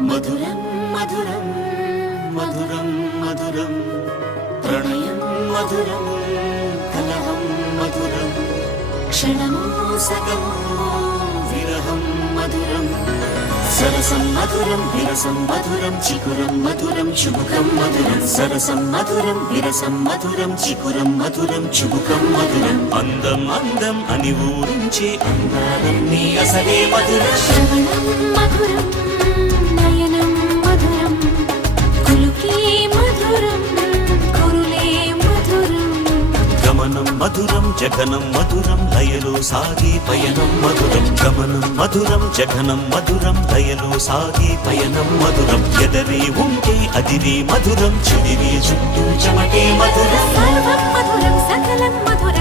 మధురం మధురం మధురం మధురం ప్రణయం మధురం కలహం మధురం క్షణమో సగమో విరహం మధురం సరసం మధురం విరసం మధురం చికురం మధురం చుబుకం మధురం సరసం మధురం విరసం మధురం చికురం మధురం చుబుకం మధురం అందం అందం అని ఊరించే అందాలన్నీ అసలే మధురం శ్రవణం మధురం నయనం మధురం కులుకే మధురం కురులే మధురం గమనం మధురం జగనం మధురం లయలో సాగే పయనం మధురం గమనం మధురం జగనం మధురం లయలో సాగే పయనం మధురం ఎదరే ఉంటే అదిరే మధురం చెదిరే చుట్టూ చెమటే మధురం సర్వం మధురం సకలం మధురం